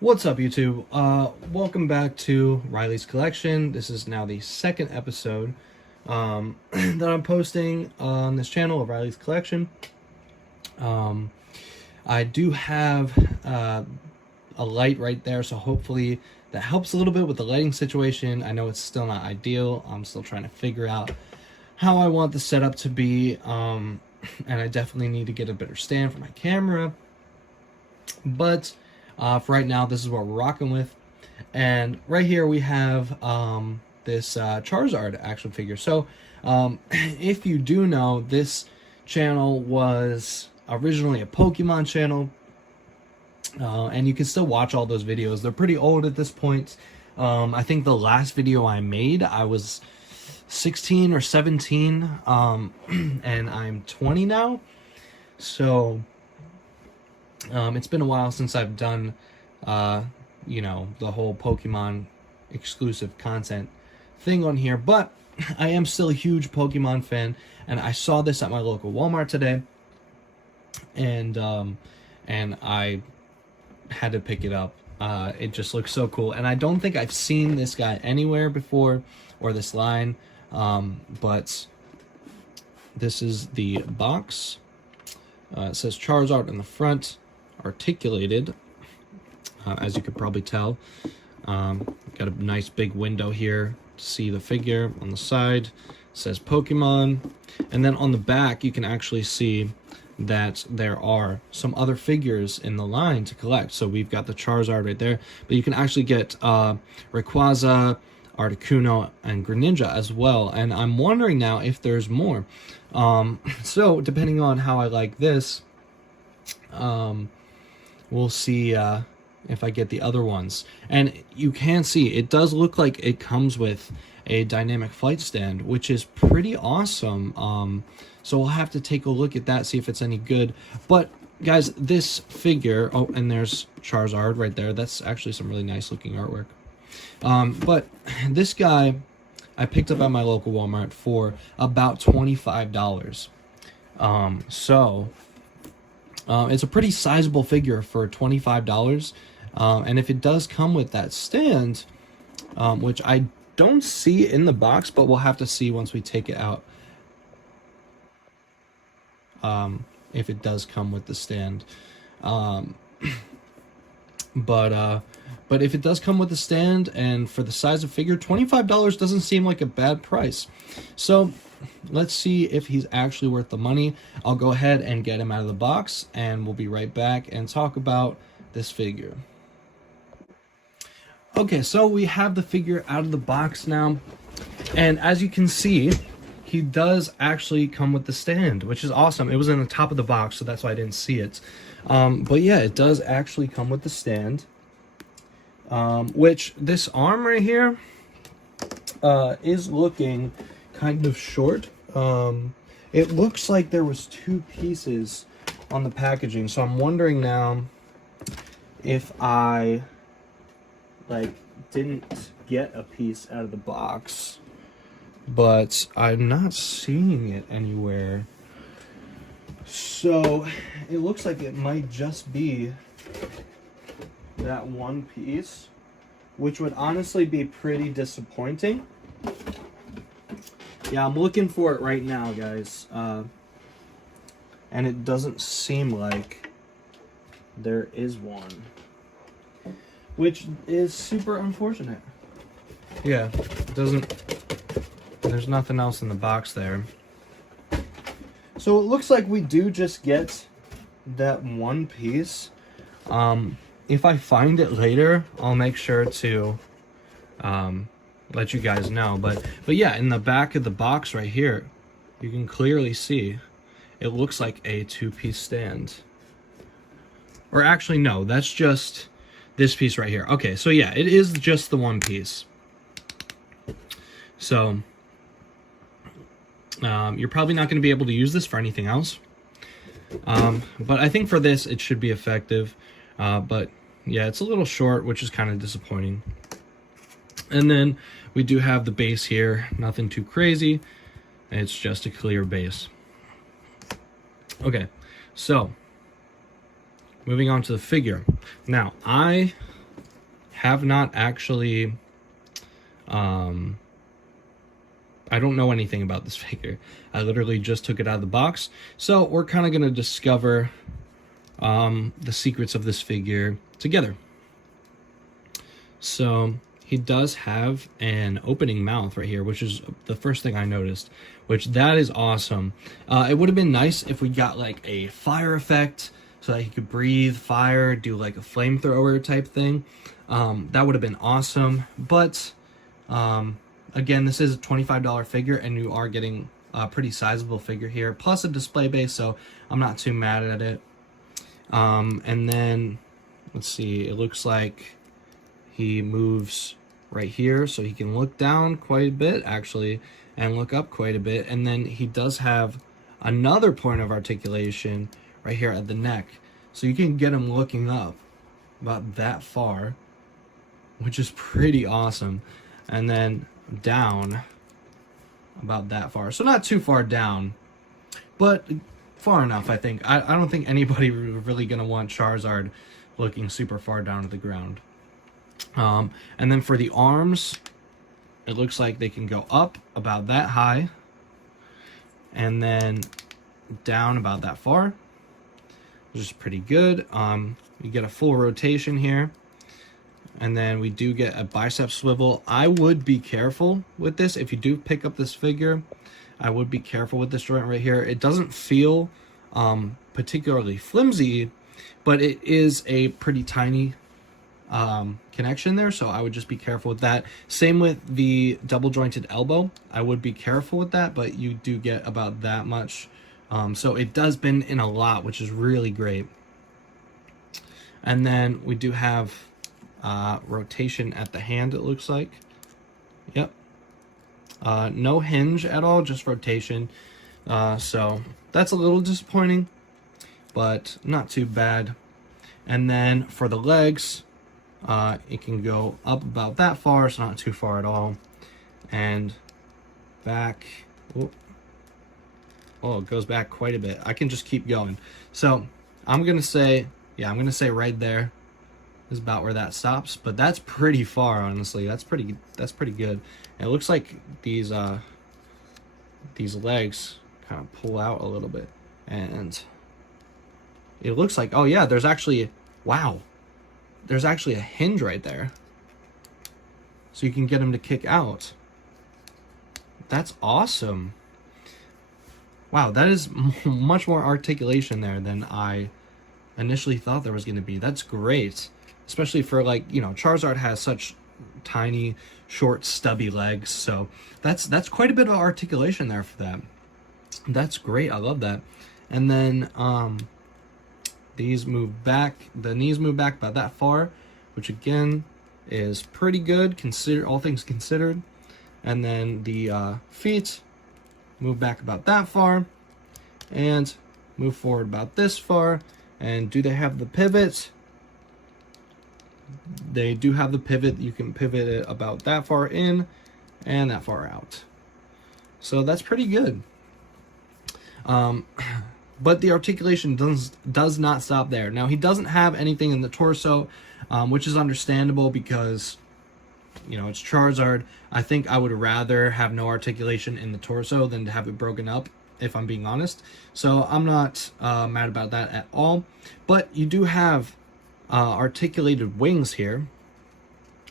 What's up, YouTube? Welcome back to Riley's Collection. This is now the second episode that I'm posting on this channel of Riley's Collection. I do have a light right there, so hopefully that helps a little bit with the lighting situation. I know it's still not ideal. I'm still trying to figure out how I want the setup to be, and I definitely need to get a better stand for my camera. But for right now, this is what we're rocking with. And right here we have this Charizard action figure. So if you do know, this channel was originally a Pokemon channel. And you can still watch all those videos. They're pretty old at this point. I think the last video I made, I was 16 or 17. And I'm 20 now. So it's been a while since I've done, you know, the whole Pokemon exclusive content thing on here, but I am still a huge Pokemon fan, and I saw this at my local Walmart today, and I had to pick it up. It just looks so cool, and I don't think I've seen this guy anywhere before, or this line, but this is the box. It says Charizard in the front, articulated, as you could probably tell. Got a nice big window here to see the figure. On the side it says Pokemon, and then on the back you can actually see that there are some other figures in the line to collect. So we've got the Charizard right there, but you can actually get Rayquaza, Articuno, and Greninja as well, and I'm wondering now if there's more. So depending on how I like this, we'll see if I get the other ones. And you can see it does look like it comes with a dynamic flight stand, which is pretty awesome. So we'll have to take a look at that, see if it's any good. But guys, this figure, oh, and there's Charizard right there. That's actually some really nice looking artwork. But this guy I picked up at my local Walmart for about $25. It's a pretty sizable figure for $25. And if it does come with that stand, which I don't see in the box, but we'll have to see once we take it out, if it does come with the stand. But if it does come with the stand, and for the size of figure, $25 doesn't seem like a bad price. So let's see if he's actually worth the money. I'll go ahead and get him out of the box, and we'll be right back and talk about this figure. Okay, so we have the figure out of the box now, and as you can see, he does actually come with the stand, which is awesome. It was in the top of the box, so that's why I didn't see it. But yeah, it does actually come with the stand, which this arm right here is looking kind of short. It looks like there was two pieces on the packaging, so I'm wondering now if I didn't get a piece out of the box, but I'm not seeing it anywhere. So it looks like it might just be that one piece, which would honestly be pretty disappointing. Yeah, I'm looking for it right now, guys, and it doesn't seem like there is one, which is super unfortunate. Yeah, it doesn't, there's nothing else in the box there. So it looks like we do just get that one piece. If I find it later, I'll make sure to let you guys know. But yeah, in the back of the box right here, you can clearly see it looks like a two-piece stand. Or actually, no, that's just this piece right here. Okay, so yeah, it is just the one piece. So you're probably not going to be able to use this for anything else. But I think for this, it should be effective. But yeah, it's a little short, which is kind of disappointing. And then we do have the base here, nothing too crazy. It's just a clear base. Okay, so moving on to the figure. Now, I have not actually, I don't know anything about this figure. I literally just took it out of the box. So we're kind of going to discover the secrets of this figure together. So he does have an opening mouth right here, which is the first thing I noticed, which that is awesome. It would have been nice if we got like a fire effect so that he could breathe fire, do like a flamethrower type thing. That would have been awesome. But again, this is a $25 figure, and you are getting a pretty sizable figure here, plus a display base, so I'm not too mad at it. And then, let's see, it looks like he moves right here, so he can look down quite a bit, actually, and look up quite a bit. And then he does have another point of articulation right here at the neck, so you can get him looking up about that far, which is pretty awesome. And then down about that far, so not too far down, but far enough, I think. I don't think anybody really gonna want Charizard looking super far down to the ground. And then for the arms, it looks like they can go up about that high and then down about that far, which is pretty good. You get a full rotation here. And then we do get a bicep swivel. I would be careful with this. If you do pick up this figure, I would be careful with this joint right here. It doesn't feel particularly flimsy, but it is a pretty tiny connection there, so I would just be careful with that. Same with the double jointed elbow. I would be careful with that, but you do get about that much. So it does bend in a lot, which is really great. And then we do have rotation at the hand, it looks like. Yep. No hinge at all, just rotation. So that's a little disappointing, but not too bad. And then for the legs, it can go up about that far, it's not too far at all. And back, oh, it goes back quite a bit. I can just keep going. So I'm gonna say, I'm gonna say right there is about where that stops, but that's pretty far, honestly. That's pretty good. And it looks like these legs kind of pull out a little bit, and it looks like, oh yeah, there's actually, wow, there's actually a hinge right there, so you can get him to kick out. That's awesome. Wow, that is much more articulation there than I initially thought there was going to be. That's great. Especially for, like, you know, Charizard has such tiny, short, stubby legs, so that's quite a bit of articulation there for that. That's great. I love that. And then these move back. The knees move back about that far, which again is pretty good, consider all things considered. And then the feet move back about that far, and move forward about this far. And do they have the pivot? They do have the pivot. You can pivot it about that far in and that far out. So that's pretty good. But the articulation does not stop there. Now, he doesn't have anything in the torso, which is understandable because, you know, it's Charizard. I think I would rather have no articulation in the torso than to have it broken up, if I'm being honest. So I'm not mad about that at all. But you do have articulated wings here,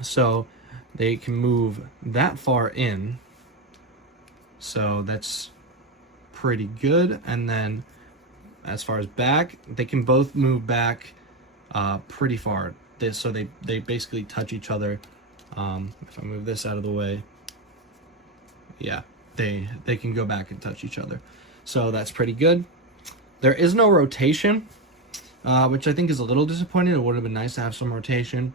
so they can move that far in, so that's pretty good. And then as far as back, they can both move back pretty far, so they basically touch each other. If I move this out of the way, yeah, they can go back and touch each other, so that's pretty good. There is no rotation, which I think is a little disappointing. It would have been nice to have some rotation.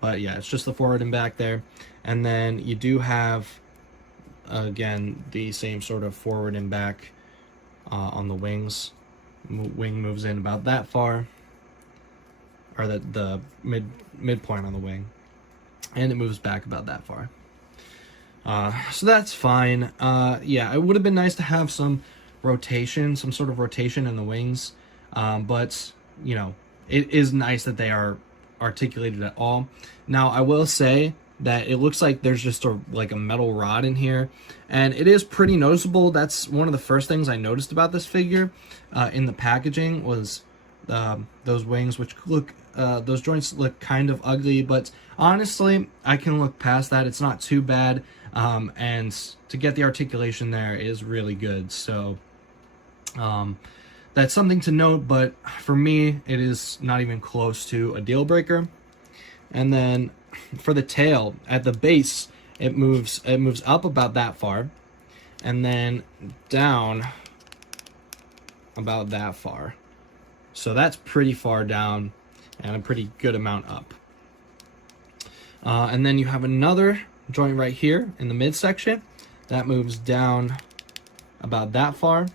But yeah, it's just the forward and back there. And then you do have, again, the same sort of forward and back on the wings. Wing moves in about that far, or the midpoint on the wing, and it moves back about that far. So that's fine. Yeah, it would have been nice to have some rotation, some sort of rotation in the wings. But, you know, it is nice that they are articulated at all. Now, I will say that it looks like there's just a metal rod in here, and it is pretty noticeable. That's one of the first things I noticed about this figure in the packaging was those wings, which look those joints look kind of ugly, but honestly, I can look past that. It's not too bad, and to get the articulation there is really good. So that's something to note, but for me, it is not even close to a deal breaker. And then for the tail, at the base, it moves up about that far, and then down about that far. So that's pretty far down and a pretty good amount up. And then you have another joint right here in the midsection that moves down about that far,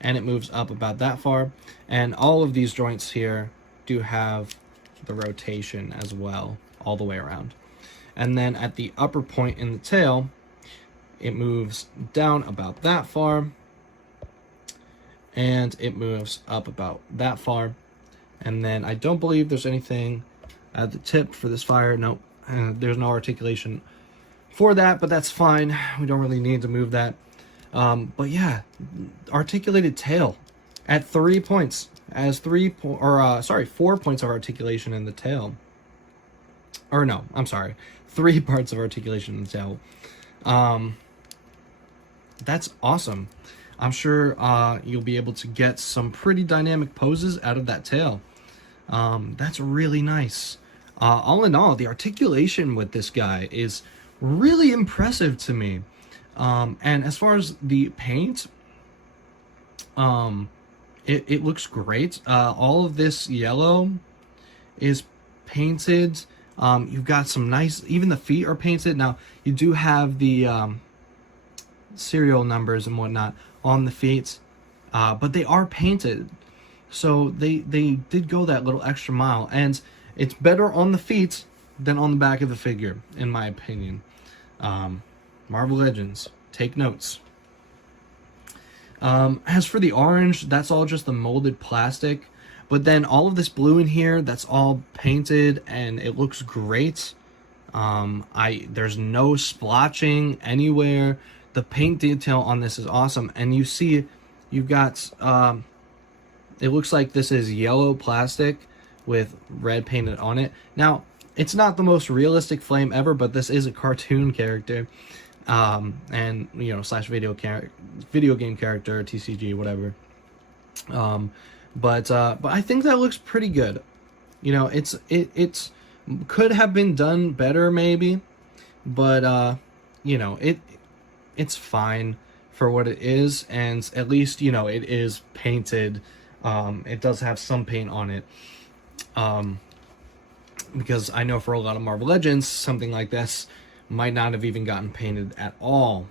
and it moves up about that far. And all of these joints here do have the rotation as well, all the way around. And then at the upper point in the tail, it moves down about that far, and it moves up about that far. And then I don't believe there's anything at the tip for this fire. Nope, there's no articulation for that, but that's fine. We don't really need to move that. But yeah, articulated tail at 3 points, as 4 points of articulation in the tail. Or no, I'm sorry, 3 parts of articulation in the tail. That's awesome. I'm sure you'll be able to get some pretty dynamic poses out of that tail. That's really nice. All in all, the articulation with this guy is really impressive to me. And as far as the paint, it looks great. All of this yellow is painted. You've got some nice, even the feet are painted. Now, you do have the serial numbers and whatnot on the feet, but they are painted. So they did go that little extra mile, and it's better on the feet than on the back of the figure, in my opinion. Marvel Legends, take notes. As for the orange, that's all just the molded plastic. But then all of this blue in here, that's all painted, and it looks great. There's no splotching anywhere. The paint detail on this is awesome. And you see, you've got, it looks like this is yellow plastic with red painted on it. Now, it's not the most realistic flame ever, but this is a cartoon character. And, you know, / video game character, TCG, whatever. But I think that looks pretty good. You know, it's could have been done better maybe, but you know, it's fine for what it is, and at least, you know, it is painted. It does have some paint on it. Because I know for a lot of Marvel Legends, something like this might not have even gotten painted at all.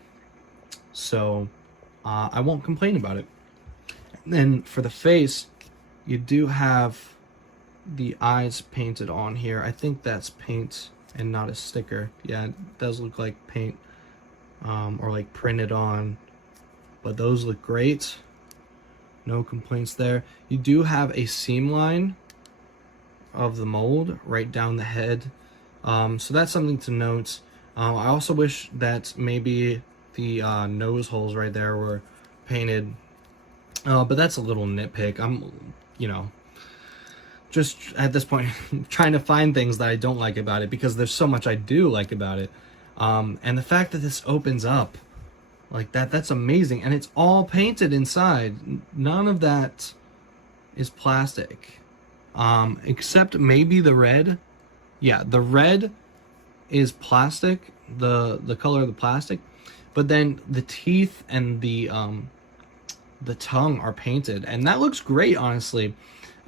So I won't complain about it. And then for the face, you do have the eyes painted on here. I think that's paint and not a sticker. Yeah, it does look like paint, or like printed on, but those look great. No complaints there. You do have a seam line of the mold right down the head. So that's something to note. I also wish that maybe the nose holes right there were painted, but that's a little nitpick. I'm, you know, just at this point trying to find things that I don't like about it, because there's so much I do like about it. And the fact that this opens up like that, that's amazing. And it's all painted inside. None of that is plastic. Except maybe the red. Yeah, the red is plastic, the color of the plastic, but then the teeth and the tongue are painted, and that looks great, honestly.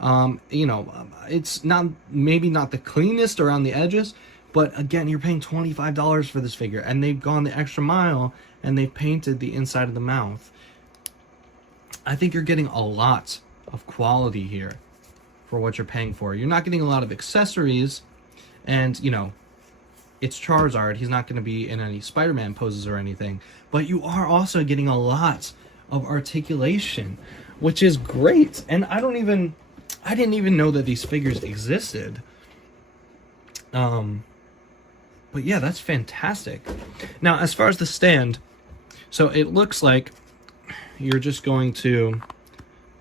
You know, it's maybe not the cleanest around the edges, but again, you're paying $25 for this figure, and they've gone the extra mile and they've painted the inside of the mouth. I think you're getting a lot of quality here for what you're paying for. You're not getting a lot of accessories, and, you know, it's Charizard. He's not going to be in any Spider-Man poses or anything, but you are also getting a lot of articulation, which is great. And I didn't even know that these figures existed. But yeah, that's fantastic. Now, as far as the stand, so it looks like you're just going to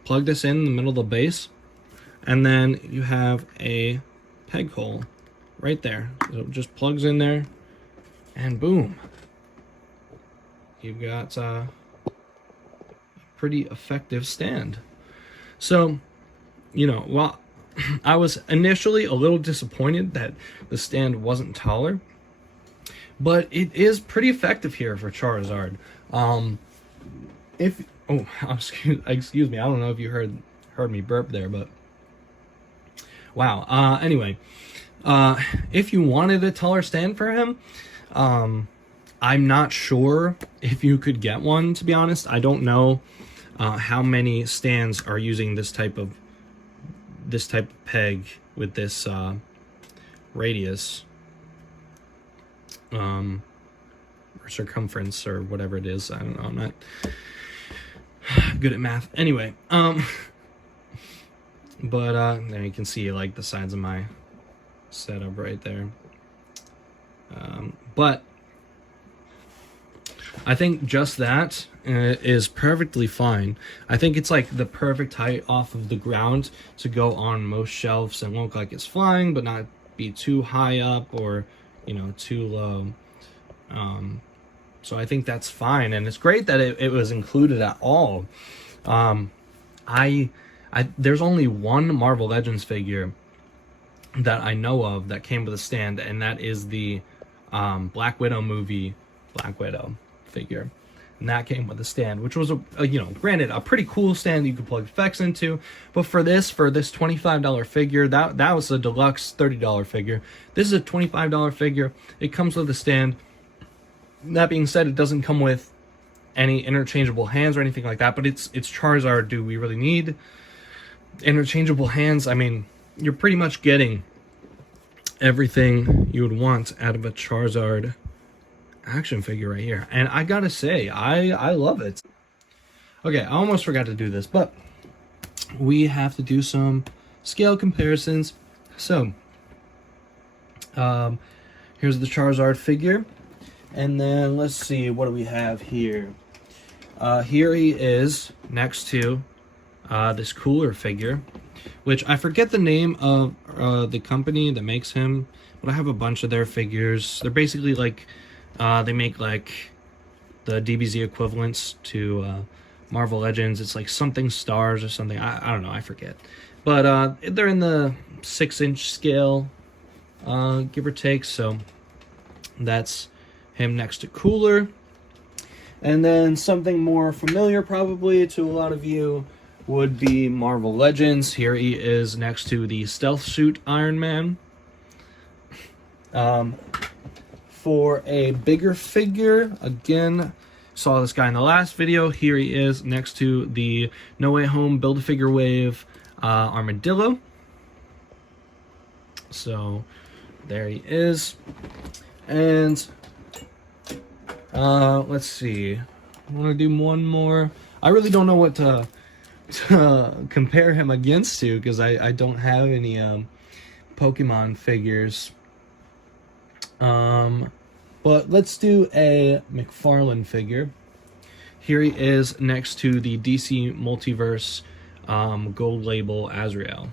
plug this in the middle of the base, and then you have a peg hole right there. So it just plugs in there, and boom. You've got a pretty effective stand. So, you know, while I was initially a little disappointed that the stand wasn't taller, but it is pretty effective here for Charizard. Excuse me, I don't know if you heard me burp there, but wow. Anyway, if you wanted a taller stand for him, I'm not sure if you could get one, to be honest. I don't know how many stands are using this type of peg with this radius or circumference or whatever it is. I don't know, I'm not good at math. Anyway, but there you can see like the sides of my setup right there. But I think just that is perfectly fine. I think it's like the perfect height off of the ground to go on most shelves and look like it's flying, but not be too high up or, you know, too low. So I think that's fine, and it's great that it was included at all. There's only one Marvel Legends figure that I know of that came with a stand, and that is the Black Widow movie Black Widow figure, and that came with a stand, which was you know, granted, a pretty cool stand you could plug effects into. But for this $25 figure, that was a deluxe $30 figure. This is a $25 figure. It comes with a stand. That being said, it doesn't come with any interchangeable hands or anything like that, but it's Charizard. Do we really need interchangeable hands? I mean, you're pretty much getting everything you would want out of a Charizard action figure right here, and I gotta say, I love it. Okay, I almost forgot to do this, but we have to do some scale comparisons. So here's the Charizard figure, and then let's see, what do we have here? Here he is next to this cooler figure, which I forget the name of the company that makes him, but I have a bunch of their figures. They're basically like they make like the DBZ equivalents to Marvel Legends. It's like something stars or something. I don't know, I forget. But they're in the 6-inch scale, give or take. So that's him next to Cooler. And then something more familiar probably to a lot of you would be Marvel Legends. Here he is next to the Stealth Suit Iron Man. For a bigger figure, again, saw this guy in the last video. Here he is next to the No Way Home Build-A-Figure Wave Armadillo. So there he is. And let's see. I want to do one more. I really don't know what to compare him against to, because I don't have any Pokemon figures. But let's do a McFarlane figure. Here he is next to the DC Multiverse Gold Label Azrael.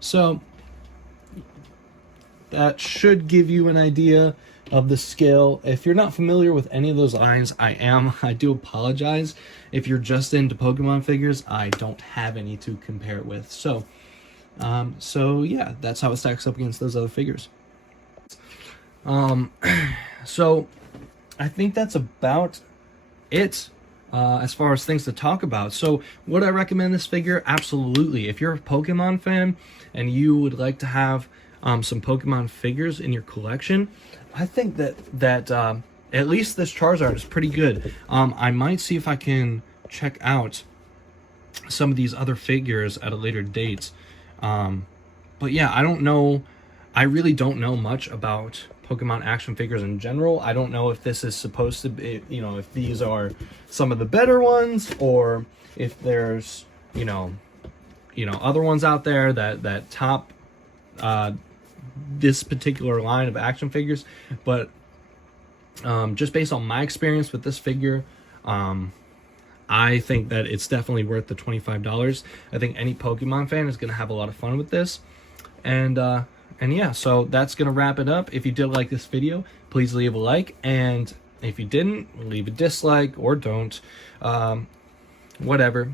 So that should give you an idea of the scale. If you're not familiar with any of those lines, I do apologize. If you're just into Pokemon figures, I don't have any to compare it with. So yeah, that's how it stacks up against those other figures. So I think that's about it as far as things to talk about. So would I recommend this figure? Absolutely. If you're a Pokemon fan and you would like to have some Pokemon figures in your collection, I think that at least this Charizard is pretty good. I might see if I can check out some of these other figures at a later date. But yeah, I don't know. I really don't know much about Pokemon action figures in general. I don't know if this is supposed to be, you know, if these are some of the better ones, or if there's, you know, other ones out there that top this particular line of action figures, but just based on my experience with this figure, I think that it's definitely worth the $25. I think any Pokemon fan is going to have a lot of fun with this. And yeah, so that's going to wrap it up. If you did like this video, please leave a like. And if you didn't, leave a dislike or don't. Whatever.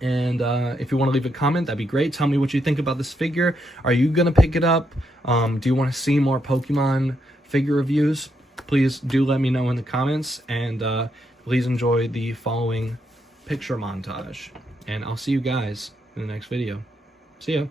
And if you want to leave a comment, that'd be great. Tell me what you think about this figure. Are you going to pick it up? Do you want to see more Pokemon figure reviews? Please do let me know in the comments. And please enjoy the following picture montage. And I'll see you guys in the next video. See ya.